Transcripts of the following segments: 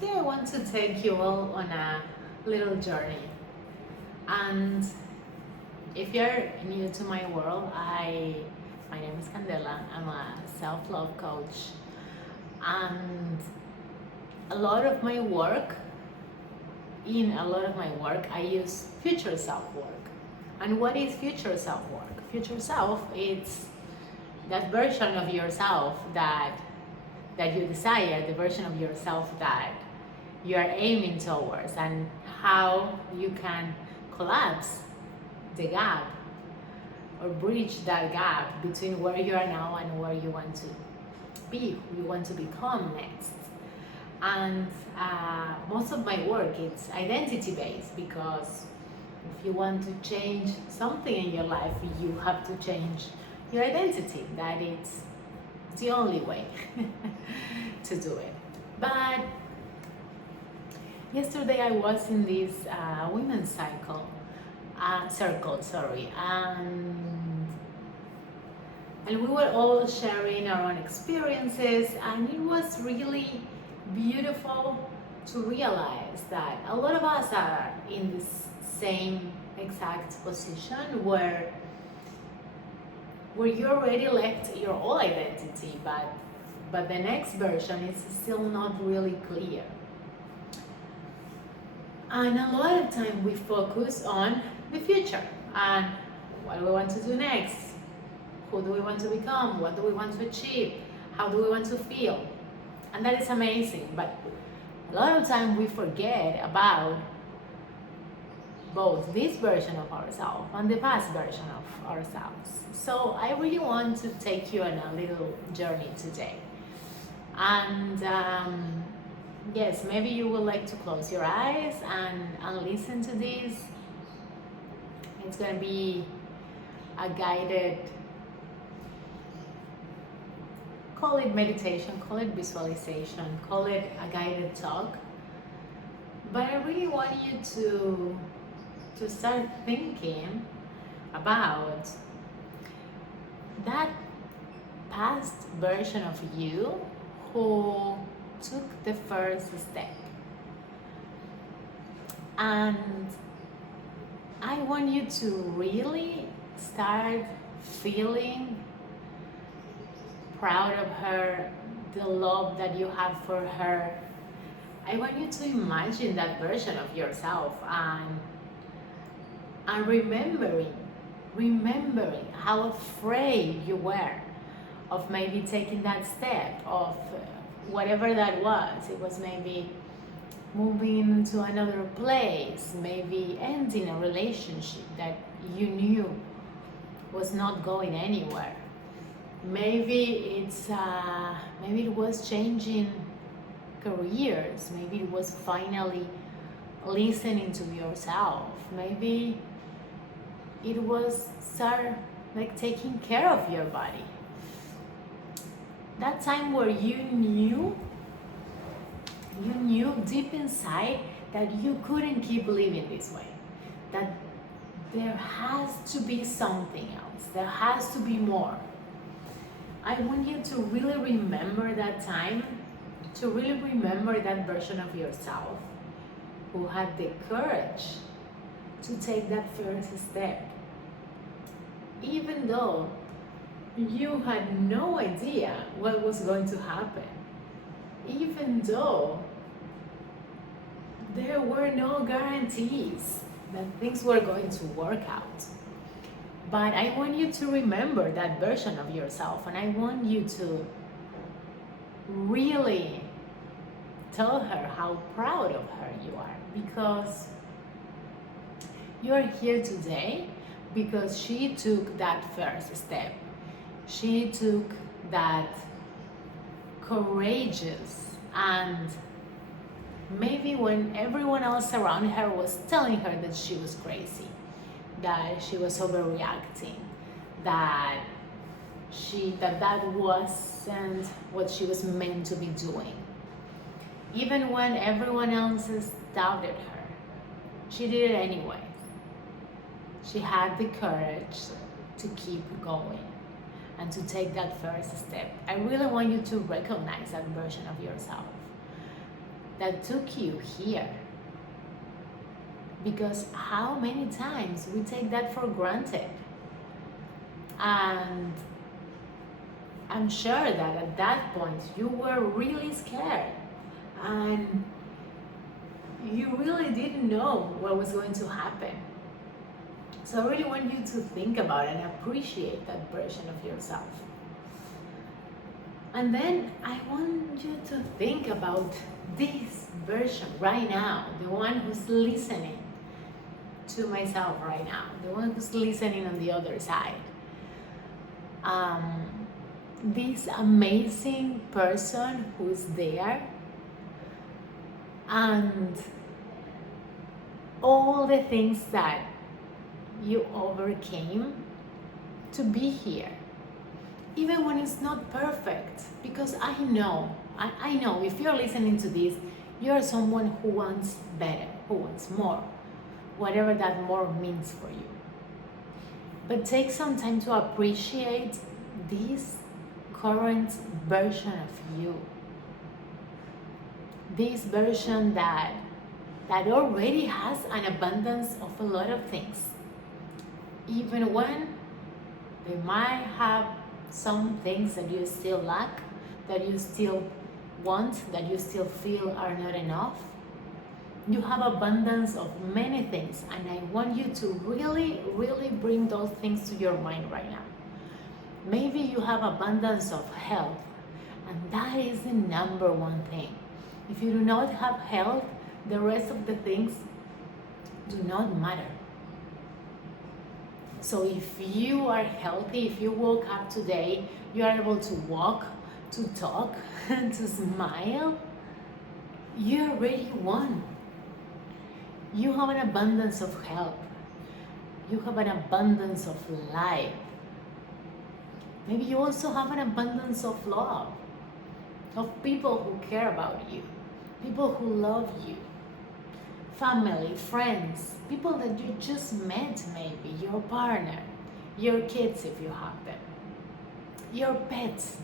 today I want to take you all on a little journey. And if you're new to my world, my name is Candela. I'm a self-love coach, and a lot of my work, I use future self-work. And what is future self-work? Future self, it's that version of yourself that you desire, the version of yourself that you are aiming towards, and how you can collapse the gap or bridge that gap between where you are now and where you want to be, who you want to become next. And most of my work is identity based, because if you want to change something in your life, you have to change your identity. That is the only way to do it. But yesterday I was in this women's circle, and we were all sharing our own experiences, and it was really beautiful to realize that a lot of us are in this same exact position where you already left your old identity, but the next version is still not really clear. And a lot of time we focus on the future and what do we want to do next, who do we want to become, what do we want to achieve, how do we want to feel. And that is amazing, but a lot of time we forget about both this version of ourselves and the past version of ourselves. So I really want to take you on a little journey today. And yes, maybe you would like to close your eyes and listen to this. It's going to be a guided, call it meditation, call it visualization, call it a guided talk. But I really want you to start thinking about that past version of you who took the first step. And I want you to really start feeling proud of her, the love that you have for her. I want you to imagine that version of yourself and remembering how afraid you were of maybe taking that step, of whatever that was. It was maybe moving to another place, maybe ending a relationship that you knew was not going anywhere. Maybe it was changing careers. Maybe it was finally listening to yourself. Maybe it was start taking care of your body. That time where you knew deep inside that you couldn't keep living this way, that there has to be something else, there has to be more. I want you to really remember that time, to really remember that version of yourself who had the courage to take that first step, even though you had no idea what was going to happen, even though there were no guarantees that things were going to work out. But I want you to remember that version of yourself, and I want you to really tell her how proud of her you are, because you're here today because she took that first step. She took that courageous, and maybe when everyone else around her was telling her that she was crazy, that she was overreacting, that wasn't what she was meant to be doing. Even when everyone else doubted her, she did it anyway. She had the courage to keep going and to take that first step. I really want you to recognize that version of yourself. that took you here. Because how many times we take that for granted? And I'm sure that at that point you were really scared and you really didn't know what was going to happen. So I really want you to think about and appreciate that version of yourself. And then I want you to think about this version right now, the one who's listening to myself right now, the one who's listening on the other side. This amazing person who's there, and all the things that you overcame to be here, even when it's not perfect. Because I know if you're listening to this, you're someone who wants better, who wants more, whatever that more means for you. But take some time to appreciate this current version of you, this version that already has an abundance of a lot of things, even when they might have some things that you still lack, that you still want, that you still feel are not enough. You have abundance of many things, and I want you to really, really bring those things to your mind right now. Maybe you have abundance of health, and that is the number one thing. If you do not have health, the rest of the things do not matter. So if you are healthy, if you woke up today, you are able to walk, to talk, to smile, you already won. You have an abundance of health. You have an abundance of life. Maybe you also have an abundance of love, of people who care about you, people who love you, family, friends, people that you just met, maybe your partner, your kids if you have them, your pets.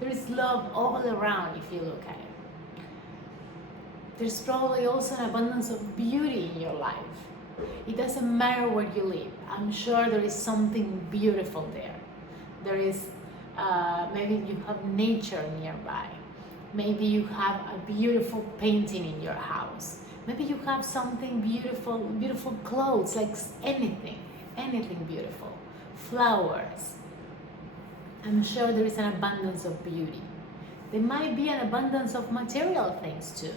There's love all around if you look at it. There's probably also an abundance of beauty in your life. It doesn't matter where you live. I'm sure there is something beautiful there. There is, maybe you have nature nearby. Maybe you have a beautiful painting in your house. Maybe you have something beautiful, beautiful clothes, like anything beautiful. Flowers. I'm sure there is an abundance of beauty. There might be an abundance of material things too.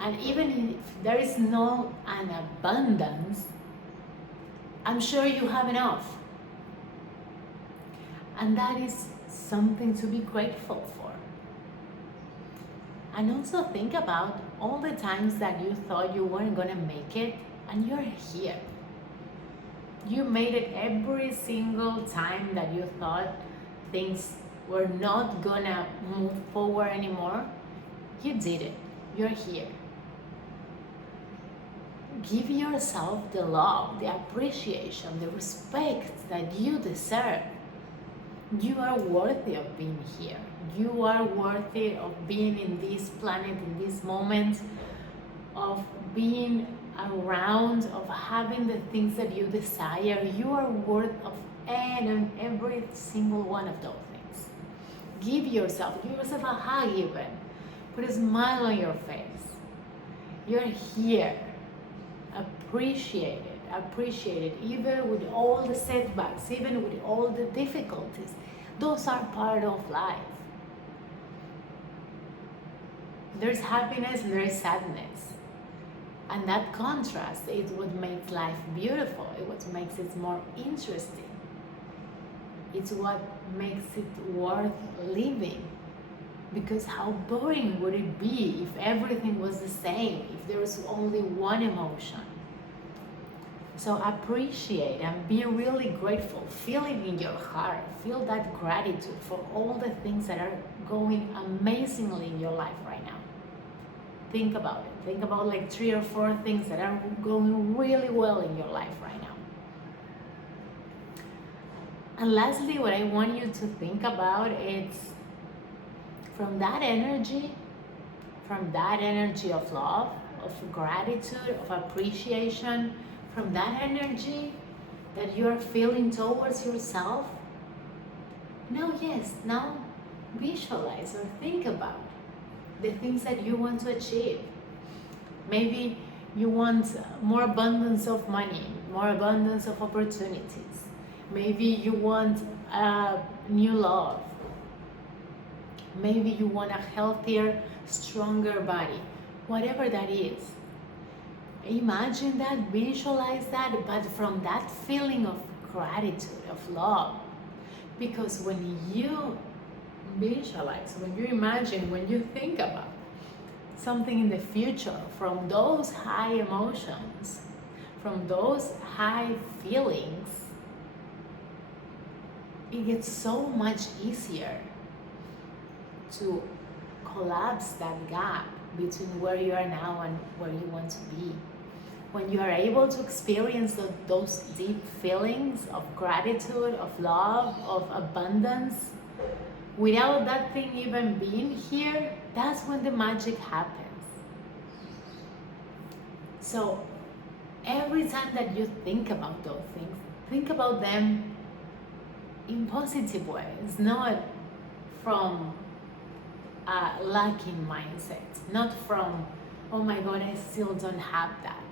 And even if there is no an abundance, I'm sure you have enough. And that is something to be grateful for. And also think about all the times that you thought you weren't gonna make it, and you're here. You made it every single time that you thought things were not gonna move forward anymore. You did it. You're here. Give yourself the love, the appreciation, the respect that you deserve. You are worthy of being here. You are worthy of being in this planet, in this moment, of being around, of having the things that you desire. You are worth of every single one of those things. Give yourself a hug even. Put a smile on your face. You're here. Appreciate it, even with all the setbacks, even with all the difficulties. Those are part of life. There's happiness and there's sadness. And that contrast is what makes life beautiful. It's what makes it more interesting. It's what makes it worth living. Because how boring would it be if everything was the same, if there was only one emotion? So appreciate and be really grateful. Feel it in your heart. Feel that gratitude for all the things that are going amazingly in your life right now. Think about it. Think about like 3 or 4 things that are going really well in your life right now. And lastly, what I want you to think about is from that energy, from that energy of love, of gratitude, of appreciation, from that energy that you are feeling towards yourself. Now visualize or think about the things that you want to achieve. Maybe you want more abundance of money, more abundance of opportunities. Maybe you want new love. Maybe you want a healthier, stronger body. Whatever that is. Imagine that, visualize that, but from that feeling of gratitude, of love. Because when you visualize, when you imagine, when you think about something in the future, from those high emotions, from those high feelings, it gets so much easier to collapse that gap between where you are now and where you want to be. When you are able to experience those deep feelings of gratitude, of love, of abundance, without that thing even being here, that's when the magic happens. So every time that you think about those things, think about them in positive ways, not from a lacking mindset, not from, oh my God, I still don't have that.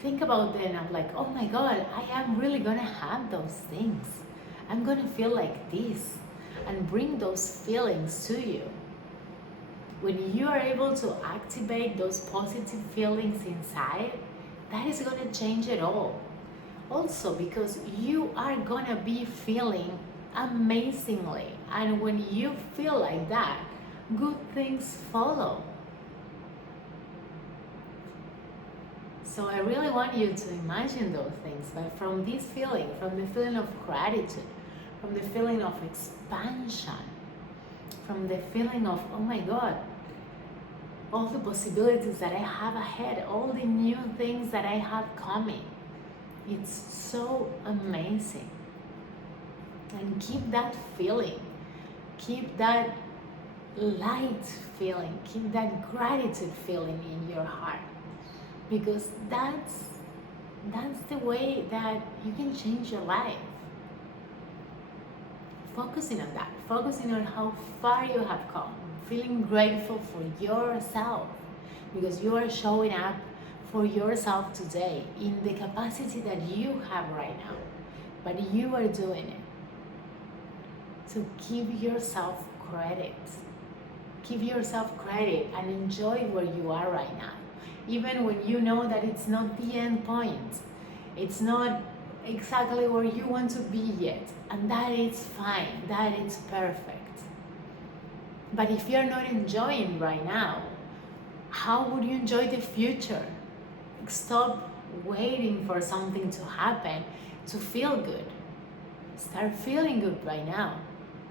Think about them, I'm like, oh my God, I am really gonna have those things. I'm gonna feel like this, and bring those feelings to you. When you are able to activate those positive feelings inside, that is gonna change it all. Also, because you are gonna be feeling amazingly, and when you feel like that, good things follow. So I really want you to imagine those things, but from this feeling, from the feeling of gratitude, from the feeling of expansion, from the feeling of, oh my God, all the possibilities that I have ahead, all the new things that I have coming. It's so amazing. And keep that feeling, keep that light feeling, keep that gratitude feeling in your heart, because that's the way that you can change your life. Focusing on that, focusing on how far you have come, feeling grateful for yourself, because you are showing up for yourself today in the capacity that you have right now, but you are doing it. So give yourself credit. Give yourself credit and enjoy where you are right now. Even when you know that it's not the end point. It's not exactly where you want to be yet. And that is fine. That is perfect. But if you're not enjoying right now, how would you enjoy the future? Stop waiting for something to happen to feel good. Start feeling good right now.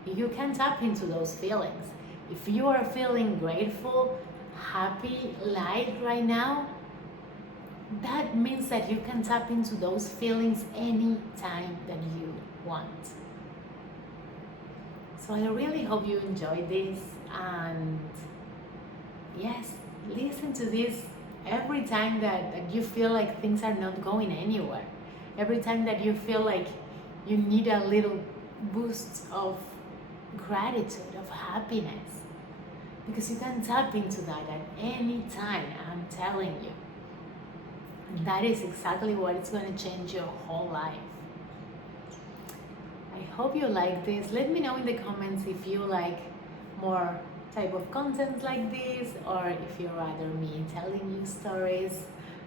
You can tap into those feelings. If you are feeling grateful, happy, light right now, that means that you can tap into those feelings anytime that you want. So I really hope you enjoyed this, and yes, listen to this every time that you feel like things are not going anywhere. Every time that you feel like you need a little boost of gratitude, of happiness, because you can tap into that at any time. I'm telling you, that is exactly what is going to change your whole life. I hope you like this. Let me know in the comments if you like more type of content like this, or if you'd rather me telling you stories.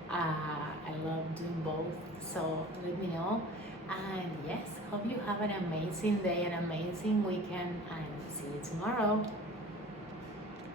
I love doing both, so let me know. And yes, hope you have an amazing day, an amazing weekend, and see you tomorrow.